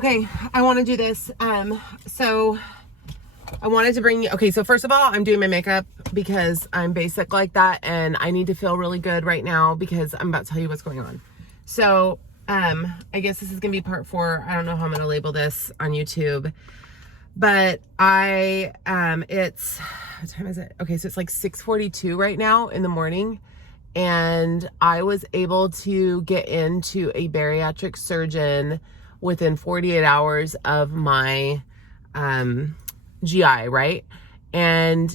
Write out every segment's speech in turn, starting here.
Okay, I want to do this. So I wanted to bring you, okay, so first of all, I'm doing my makeup because I'm basic like that and I need to feel really good right now because I'm about to tell you what's going on. So, I guess this is going to be part 4. I don't know how I'm going to label this on YouTube, but it's, what time is it? Okay, so it's like 6:42 right now in the morning, and I was able to get into a bariatric surgeon within 48 hours of my, GI, right? And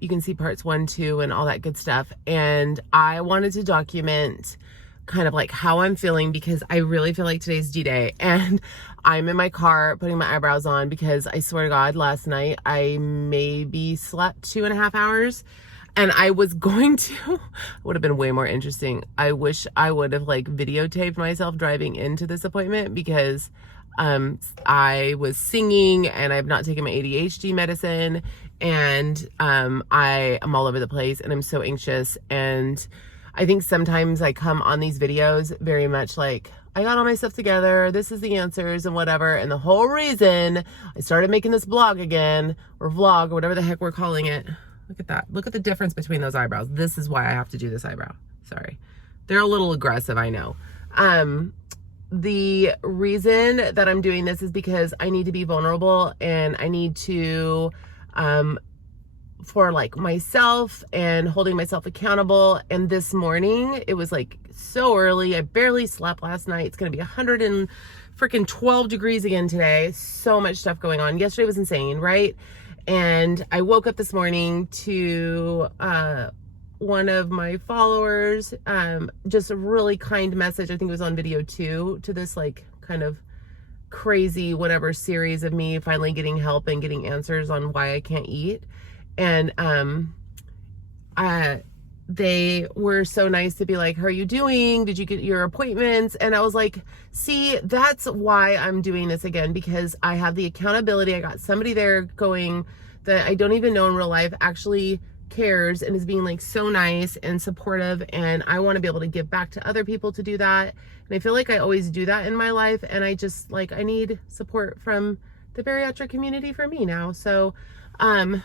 you can see parts 1, 2, and all that good stuff. And I wanted to document kind of like how I'm feeling because I really feel like today's D-Day. And I'm in my car putting my eyebrows on because I swear to God, last night I maybe slept 2.5 hours. And I was going to, would have been way more interesting. I wish I would have like videotaped myself driving into this appointment because I was singing and I've not taken my ADHD medicine, and I am all over the place and I'm so anxious. And I think sometimes I come on these videos very much like, I got all my stuff together, this is the answers and whatever. And the whole reason I started making this blog again, or vlog, or whatever the heck we're calling it. Look at that. Look at the difference between those eyebrows. This is why I have to do this eyebrow. Sorry. They're a little aggressive, I know. The reason that I'm doing this is because I need to be vulnerable, and I need to, for like myself and holding myself accountable. And this morning, it was like so early. I barely slept last night. It's going to be 112 degrees again today. So much stuff going on. Yesterday was insane, right? And I woke up this morning to one of my followers, just a really kind message. I think it was on video 2 to this like kind of crazy whatever series of me finally getting help and getting answers on why I can't eat. And they were so nice to be like, how are you doing? Did you get your appointments? And I was like, see, that's why I'm doing this again, because I have the accountability. I got somebody there going that I don't even know in real life actually cares and is being like so nice and supportive. And I want to be able to give back to other people to do that. And I feel like I always do that in my life. And I just like, I need support from the bariatric community for me now. So, how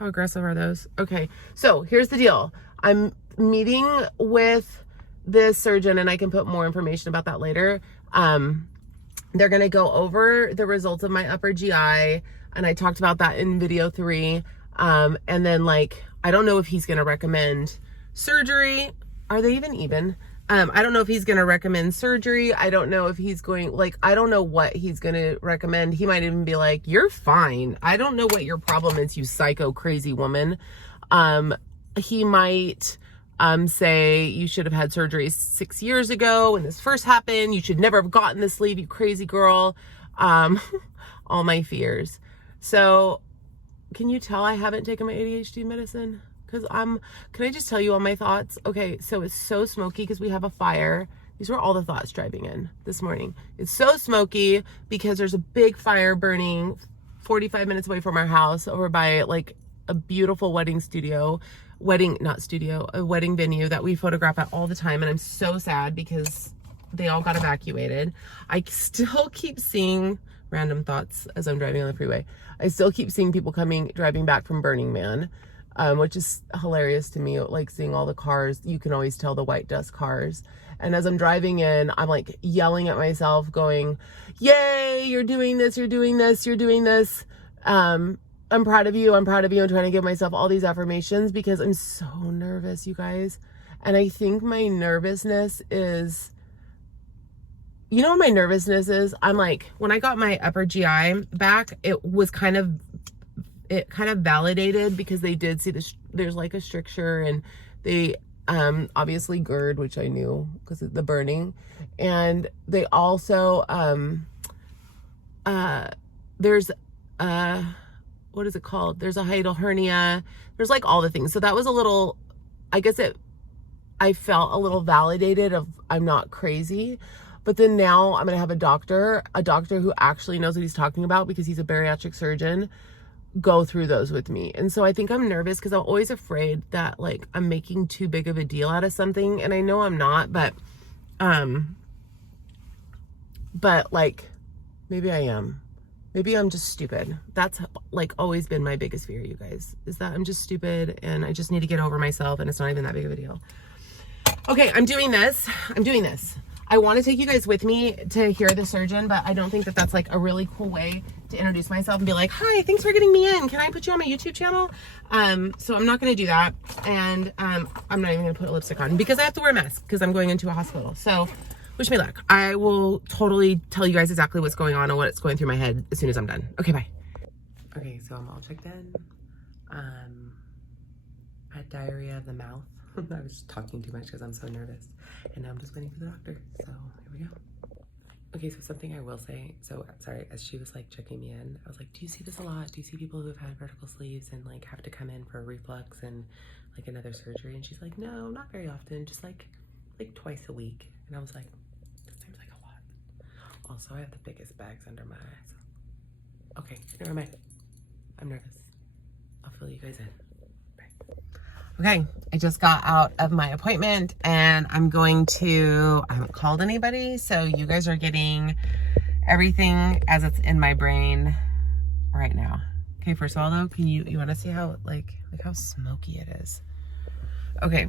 aggressive are those? Okay. So here's the deal. I'm meeting with this surgeon, and I can put more information about that later. They're going to go over the results of my upper GI, and I talked about that in video 3. And then like, I don't know if he's going to recommend surgery. Are they even? I don't know if he's going to recommend surgery. I don't know if he's going, like, I don't know what he's going to recommend. He might even be like, you're fine. I don't know what your problem is, you psycho crazy woman. He might say you should have had surgery 6 years ago when this first happened. You should never have gotten this sleeve, you crazy girl. All my fears. So can you tell I haven't taken my ADHD medicine? Because can I just tell you all my thoughts? Okay, so it's so smoky because we have a fire. These were all the thoughts driving in this morning. It's so smoky because there's a big fire burning 45 minutes away from our house over by like a beautiful a wedding venue that we photograph at all the time. And I'm so sad because they all got evacuated. I still keep seeing random thoughts as I'm driving on the freeway. I still keep seeing people driving back from Burning Man, which is hilarious to me. Like seeing all the cars, you can always tell the white dust cars. And as I'm driving in, I'm like yelling at myself going, yay, you're doing this, you're doing this, you're doing this. I'm proud of you. I'm proud of you. I'm trying to give myself all these affirmations because I'm so nervous, you guys. And I think my nervousness is, you know what my nervousness is? I'm like, when I got my upper GI back, it kind of validated because they did see there's like a stricture, and they obviously GERD, which I knew because of the burning. And they also, there's, what is it called? There's a hiatal hernia. There's like all the things. So that was a little, I guess I felt a little validated of I'm not crazy. But then now I'm going to have a doctor who actually knows what he's talking about because he's a bariatric surgeon, go through those with me. And so I think I'm nervous because I'm always afraid that like I'm making too big of a deal out of something. And I know I'm not, but like Maybe I am. Maybe I'm just stupid. That's like always been my biggest fear, you guys, is that I'm just stupid and I just need to get over myself and it's not even that big of a deal. Okay, I'm doing this. I want to take you guys with me to hear the surgeon, but I don't think that that's like a really cool way to introduce myself and be like, hi, thanks for getting me in. Can I put you on my YouTube channel? So I'm not going to do that. And I'm not even going to put a lipstick on because I have to wear a mask because I'm going into a hospital. So wish me luck. I will totally tell you guys exactly what's going on and what's going through my head as soon as I'm done. Okay, bye. Okay, so I'm all checked in. I had diarrhea of the mouth. I was talking too much because I'm so nervous. And now I'm just waiting for the doctor. So here we go. Okay, so something I will say. So sorry, as she was like checking me in, I was like, do you see this a lot? Do you see people who have had vertical sleeves and like have to come in for a reflux and like another surgery? And she's like, no, not very often, just like twice a week. And I was like, this seems like a lot. Also, I have the biggest bags under my eyes. Okay, never mind. I'm nervous. I'll fill you guys in. Bye. Okay, I just got out of my appointment and I haven't called anybody, so you guys are getting everything as it's in my brain right now. Okay, first of all though, you want to see how like how smoky it is? Okay.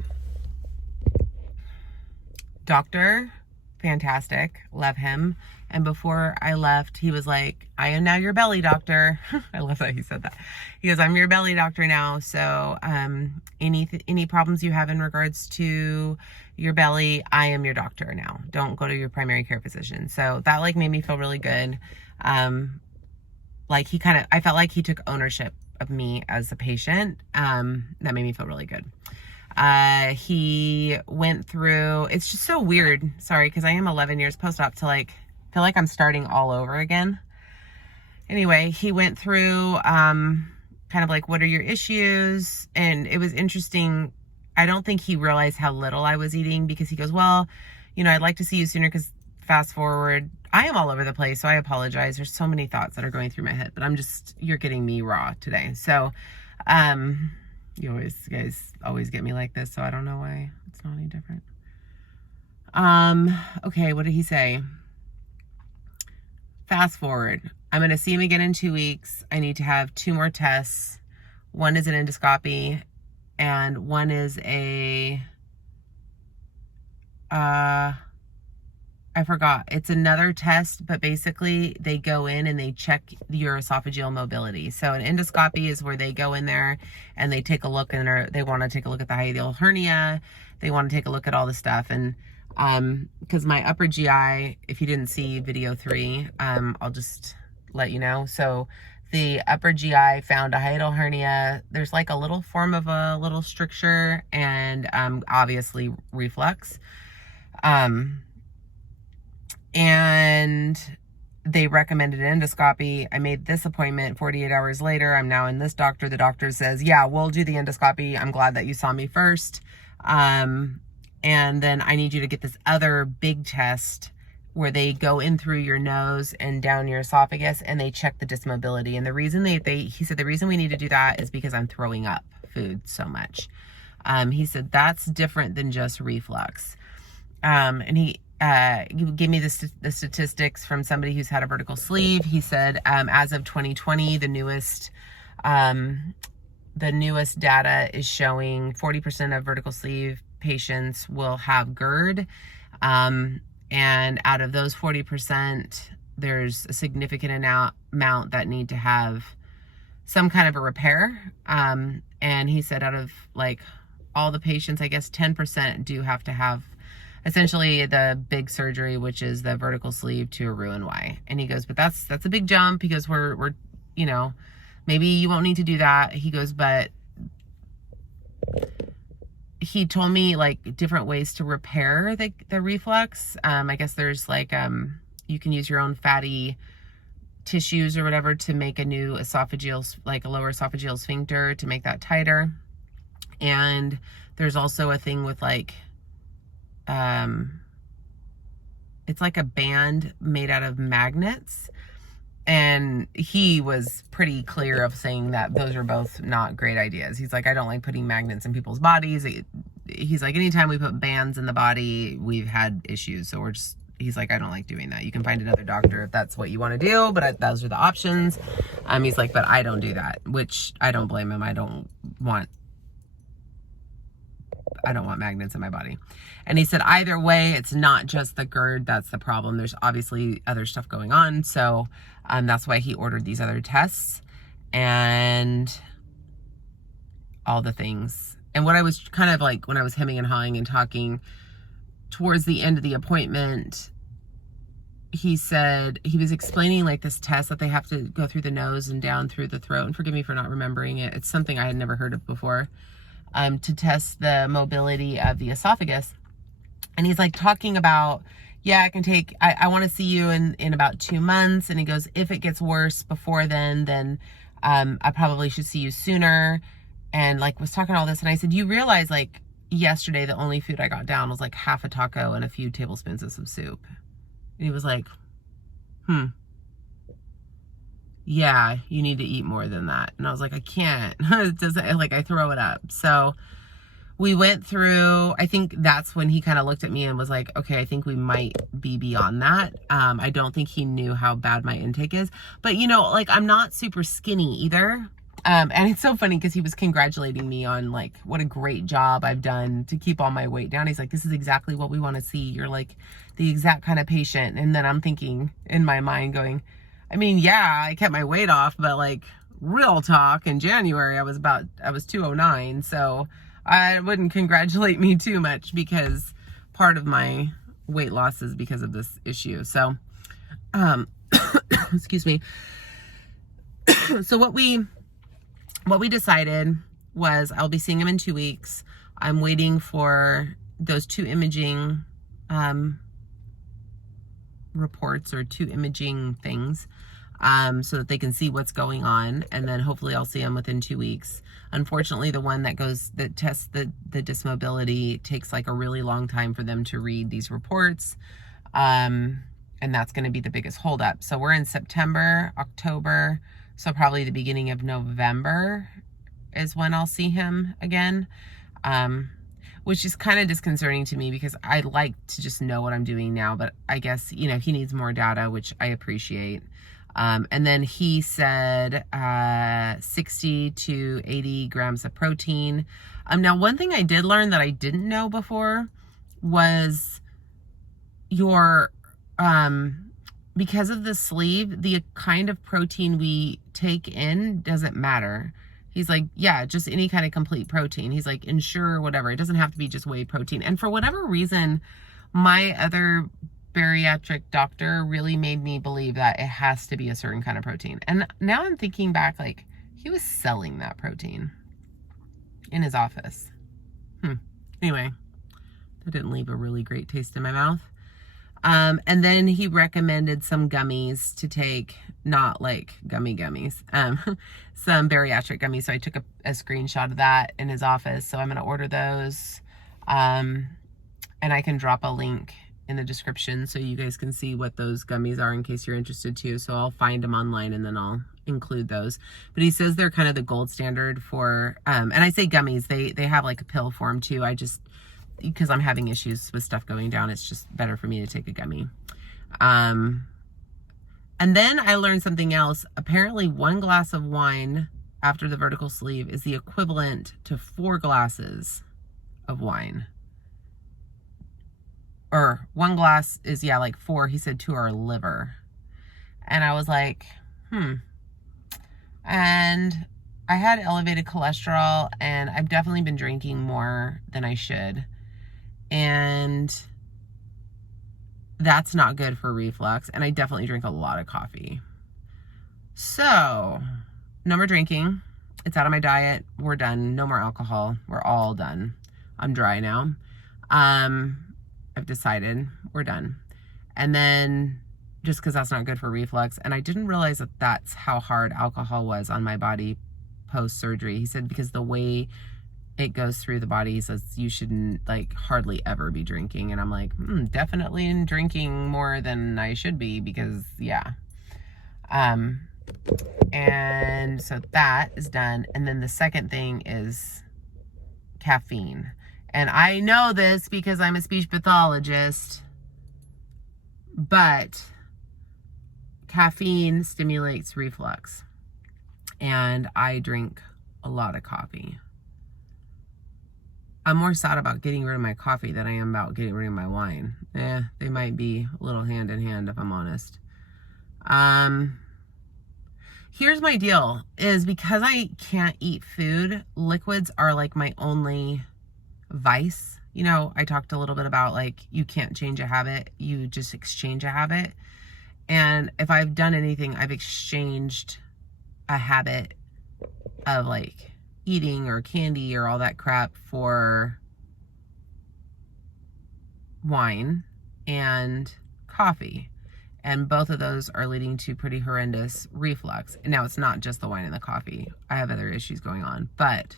Doctor, fantastic, love him. And before I left, he was like, I am now your belly doctor. I love that he said that. He goes, I'm your belly doctor now. So any problems you have in regards to your belly, I am your doctor now. Don't go to your primary care physician. So that like made me feel really good. Like I felt like he took ownership of me as a patient. That made me feel really good. He went through, it's just so weird. Sorry, because I am 11 years post-op to like feel like I'm starting all over again. Anyway, he went through kind of like, what are your issues? And it was interesting. I don't think he realized how little I was eating because he goes, well, you know, I'd like to see you sooner because fast forward, I am all over the place. So I apologize. There's so many thoughts that are going through my head, but you're getting me raw today. So, you guys always get me like this. So I don't know why it's not any different. Okay. What did he say? Fast forward. I'm going to see him again in 2 weeks. I need to have 2 more tests. One is an endoscopy and one is I forgot. It's another test, but basically they go in and they check your esophageal mobility. So an endoscopy is where they go in there and they take a look and they want to take a look at the hiatal hernia. They want to take a look at all the stuff. And because my upper GI, if you didn't see video 3, I'll just let you know. So the upper GI found a hiatal hernia. There's like a little form of a little stricture and obviously reflux. And they recommended an endoscopy. I made this appointment 48 hours later. I'm now in this doctor. The doctor says, yeah, we'll do the endoscopy. I'm glad that you saw me first. And then I need you to get this other big test where they go in through your nose and down your esophagus and they check the dysmobility. And the reason he said the reason we need to do that is because I'm throwing up food so much. He said that's different than just reflux. And he gave me the statistics from somebody who's had a vertical sleeve. He said, as of 2020, the newest data is showing 40% of vertical sleeve patients will have GERD. And out of those 40%, there's a significant amount that need to have some kind of a repair. And he said out of like all the patients, I guess 10% do have to have essentially the big surgery, which is the vertical sleeve to a Roux-en-Y. And he goes, but that's a big jump because we're, you know, maybe you won't need to do that. He goes, but he told me like different ways to repair the reflux. I guess there's like, you can use your own fatty tissues or whatever to make a new esophageal, like a lower esophageal sphincter to make that tighter. And there's also a thing with like, it's like a band made out of magnets. And he was pretty clear of saying that those are both not great ideas. He's like, I don't like putting magnets in people's bodies. He's like, anytime we put bands in the body, we've had issues. So we're just he's like, I don't like doing that. You can find another doctor if that's what you want to do, but those are the options. He's like, but I don't do that, which I don't blame him. I don't want magnets in my body. And he said, either way, it's not just the GERD that's the problem. There's obviously other stuff going on. So that's why he ordered these other tests and all the things. And what I was kind of like, when I was hemming and hawing and talking towards the end of the appointment, he said, he was explaining like this test that they have to go through the nose and down through the throat. And forgive me for not remembering it. It's something I had never heard of before. To test the mobility of the esophagus. And he's like talking about, yeah, I want to see you in about 2 months. And he goes, if it gets worse before then I probably should see you sooner. And like was talking all this. And I said, you realize like yesterday, the only food I got down was like half a taco and a few tablespoons of some soup. And he was like, yeah, you need to eat more than that. And I was like, I can't. It doesn't, like, I throw it up. So we went through, I think that's when he kind of looked at me and was like, okay, I think we might be beyond that. I don't think he knew how bad my intake is. But, you know, like, I'm not super skinny either. And it's so funny because he was congratulating me on, like, what a great job I've done to keep all my weight down. He's like, this is exactly what we want to see. You're, like, the exact kind of patient. And then I'm thinking in my mind going, I mean, yeah, I kept my weight off, but like real talk, in January, I was 209. So I wouldn't congratulate me too much because part of my weight loss is because of this issue. So, excuse me. So what we decided was I'll be seeing him in 2 weeks. I'm waiting for those 2 imaging, reports or 2 imaging things so that they can see what's going on, and then hopefully I'll see them within 2 weeks. Unfortunately, the one that tests the dysmobility takes like a really long time for them to read these reports, and that's going to be the biggest holdup. So we're in September, October, so probably the beginning of November is when I'll see him again, which is kind of disconcerting to me because I like to just know what I'm doing now, but I guess, you know, he needs more data, which I appreciate. And then he said 60 to 80 grams of protein. Now, one thing I did learn that I didn't know before was your, because of the sleeve, the kind of protein we take in doesn't matter. He's like, yeah, just any kind of complete protein. He's like, ensure whatever. It doesn't have to be just whey protein. And for whatever reason, my other bariatric doctor really made me believe that it has to be a certain kind of protein. And now I'm thinking back, like, he was selling that protein in his office. Anyway, that didn't leave a really great taste in my mouth. And then he recommended some gummies to take, not like gummies, some bariatric gummies. So I took a screenshot of that in his office. So I'm going to order those. And I can drop a link in the description so you guys can see what those gummies are in case you're interested too. So I'll find them online and then I'll include those. But he says they're kind of the gold standard for, and I say gummies, they have like a pill form too. I just, because I'm having issues with stuff going down, it's just better for me to take a gummy. And then I learned something else. Apparently 1 glass of wine after the vertical sleeve is the equivalent to 4 glasses of wine. Or 1 glass is, yeah, like 4, he said, to our liver. And I was like, And I had elevated cholesterol, and I've definitely been drinking more than I should. And that's not good for reflux. And I definitely drink a lot of coffee. So, no more drinking. It's out of my diet. We're done. No more alcohol. We're all done. I'm dry now. I've decided we're done. And then just because that's not good for reflux. And I didn't realize that that's how hard alcohol was on my body post-surgery. He said because the way it goes through the body, he says you shouldn't like hardly ever be drinking. And I'm like, definitely drinking more than I should be because yeah. And so that is done. And then the second thing is caffeine. And I know this because I'm a speech pathologist. but caffeine stimulates reflux, and I drink a lot of coffee. I'm more sad about getting rid of my coffee than I am about getting rid of my wine. They might be a little hand in hand, if I'm honest. Here's my deal, is because I can't eat food, liquids are like my only vice. You know, I talked a little bit about like, you can't change a habit, you just exchange a habit. And if I've done anything, I've exchanged a habit of like eating or candy or all that crap for wine and coffee. And both of those are leading to pretty horrendous reflux. And now it's not just the wine and the coffee. I have other issues going on, but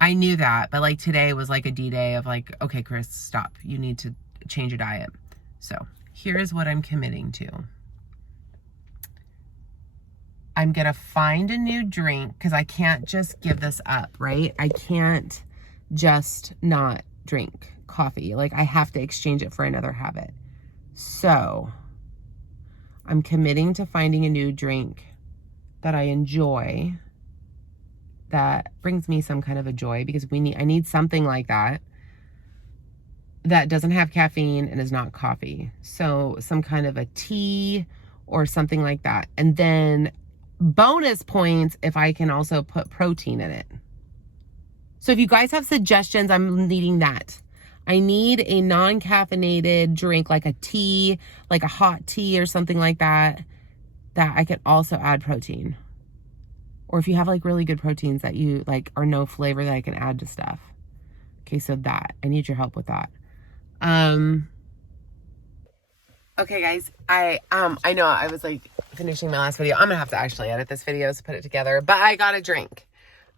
I knew that. But like today was like a D-Day of like, okay, Chris, stop. You need to change your diet. So here's what I'm committing to. I'm going to find a new drink because I can't just give this up, right? I can't just not drink coffee. Like I have to exchange it for another habit. So I'm committing to finding a new drink that I enjoy, that brings me some kind of a joy, because I need something like that doesn't have caffeine and is not coffee. So some kind of a tea or something like that. And then bonus points if I can also put protein in it. So if you guys have suggestions, I'm needing that. I need a non-caffeinated drink, like a tea, like a hot tea or something like that I can also add protein. Or if you have like really good proteins that you like are no flavor that I can add to stuff. Okay, so that, I need your help with that. Okay guys, I know I was like finishing my last video. I'm gonna have to actually edit this video to put it together, but I got a drink.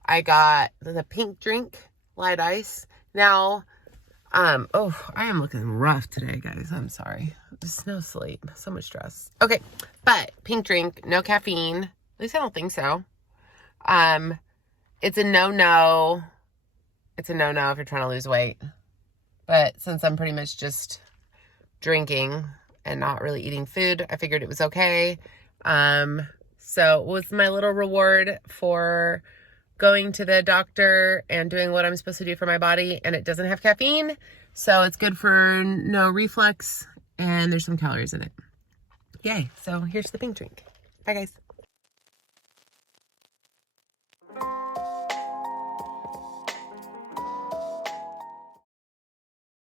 I got the pink drink, light ice. Now, oh, I am looking rough today, guys. I'm sorry. Just no sleep, so much stress. Okay, but pink drink, no caffeine. At least I don't think so. It's a no-no. It's a no-no if you're trying to lose weight. But since I'm pretty much just drinking and not really eating food, I figured it was okay. So it was my little reward for going to the doctor and doing what I'm supposed to do for my body, and it doesn't have caffeine, so it's good for no reflux, and there's some calories in it. Yay. So here's the pink drink. Bye guys.